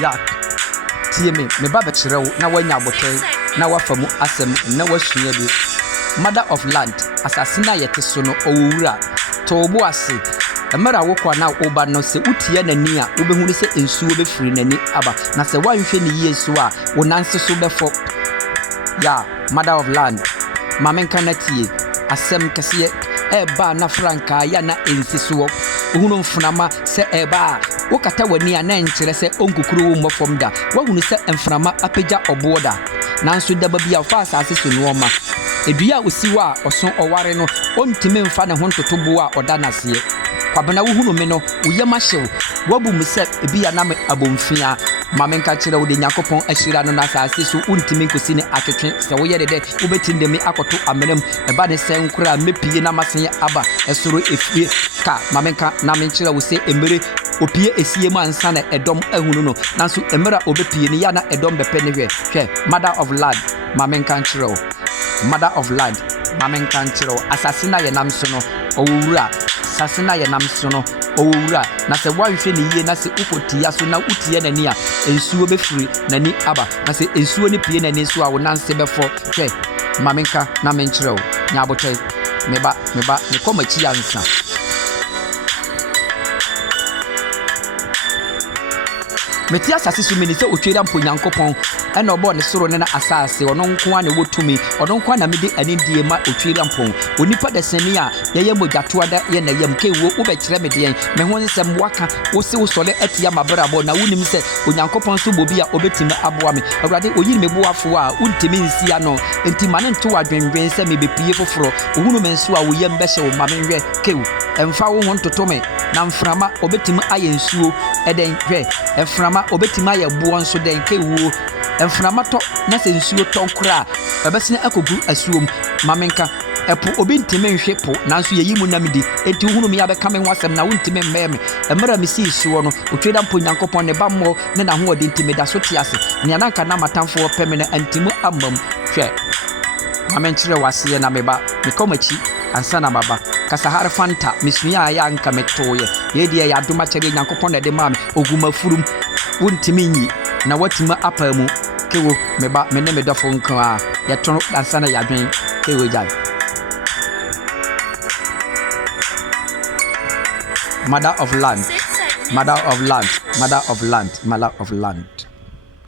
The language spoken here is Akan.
ya tie me ba bekyerɛ wo na wanya abotai na wafa mu asɛm na wasua bi mother of land asase na yɛte so no ɔwura tobo ase emera wokwa na oba no sɛ utie n'ani a wobɛhunu sɛ nsuo bɛfiri n'ani aba na sɛ wanhwɛ ne yie so a wo nanse so bɛfɔ ya mother of land mamenka na tie asɛm kɛseɛ ɛba na franka ya na ensi so ohunu mframa sɛ ɛba wokata wani a na nkyerɛ sɛ onkukuru wo mmɔfam da wahunu sɛ mframa apagya ɔboɔ da nanso daba bia fa asase so nuoma edua osiwa a ɔso ɔware no ontime mfa ne ho ntotobo a ɔda naseɛ kwabena wohunu me no woyam ahyew wabu mu sɛ ebia na me abomfia mamenka kyerɛ wo de Nyankopɔn ahyira no na asase so ontime nkosi ne atwetwe sɛ woyɛ de wobɛtim de me akoto amenam ɛba ne sɛ nkora mepie na masen aba ɛsoro efie ka mamenka na menkyerɛ wo sɛ emere opie esie mu ansa na ɛdɔm ahunu no nanso emera obepie ne ya na ɛdɔm bɛpɛ ne hwɛ mother of land mamenka kyerɛ wo mother of land mamenka kyerɛ wo asase na yɛ nam so no ɔwura asase na yɛ nam so no ɔwura na sɛ wanhwɛ ne yie na sɛ ukotia so na utie n'ani a nsuo bɛfiri n'ani aba na sɛ nsuo ne pie n'ani so a wo nanse bɛfɔ hwɛ mamenka na menkyerɛ wo nyabotɛ meba ne kɔmachi ansa meti asase so meni sɛ otwera mpo Nyankopɔn ɛna ɔbɔ ne soro ne na asase ɔno nko a ne wotumi ɔno nko a na mede anidie ma otwera mpo onipa da sani a yɛyɛ mogatoa da yɛ na yam kewo wobɛkyerɛ me deɛn me ho nsɛm waka wo se wo sɔle atia mabrabɔ na wonim sɛ Onyankopɔn so bobi a obetimi aboa me awurade oyiri me boafo a wontimi nsia no enti ma ne nto wadwenwen sɛ me bepie foforo ohunu me nso a wo yam bɛhyɛ wo ma menhwɛ kewo ɛmfa wo ho ntoto me na mframa obetimi ayɛ nsuo ɛdɛn hwɛ ɛmframa obetimi ayɛ boɔ nso dɛn kewo mframa tɔ na sɛ nsuo tɔ nkora a ɛbɛsene akogu asuom mamenka ɛpo obi ntime nhwe po nanso yɛyi mu namdi enti hunu me yabɛka me ho asɛm na wontime mmɛɛ me ɛmera me sii soɔ no otweda mpo Nyankopɔn ne ba mmɔ ne na ho ɔde ntime da so te ase nea nanka na matamfoɔ pɛ me no antimu amam hwɛ mamenkyerɛ waseɛ na meba mekɔmakyi ansa na maba kasahare fanta mesua ya anka metoye yɛdeɛ yɛ adoma kyerɛ Nyankopɔn na de ma me ogumafurum wontimi nyi na watima apa mu kewo meba me ne me dɔfo nko a yɛtono ansa na yɛadwen kewo gyan mother of land mother of land mother of land mother of land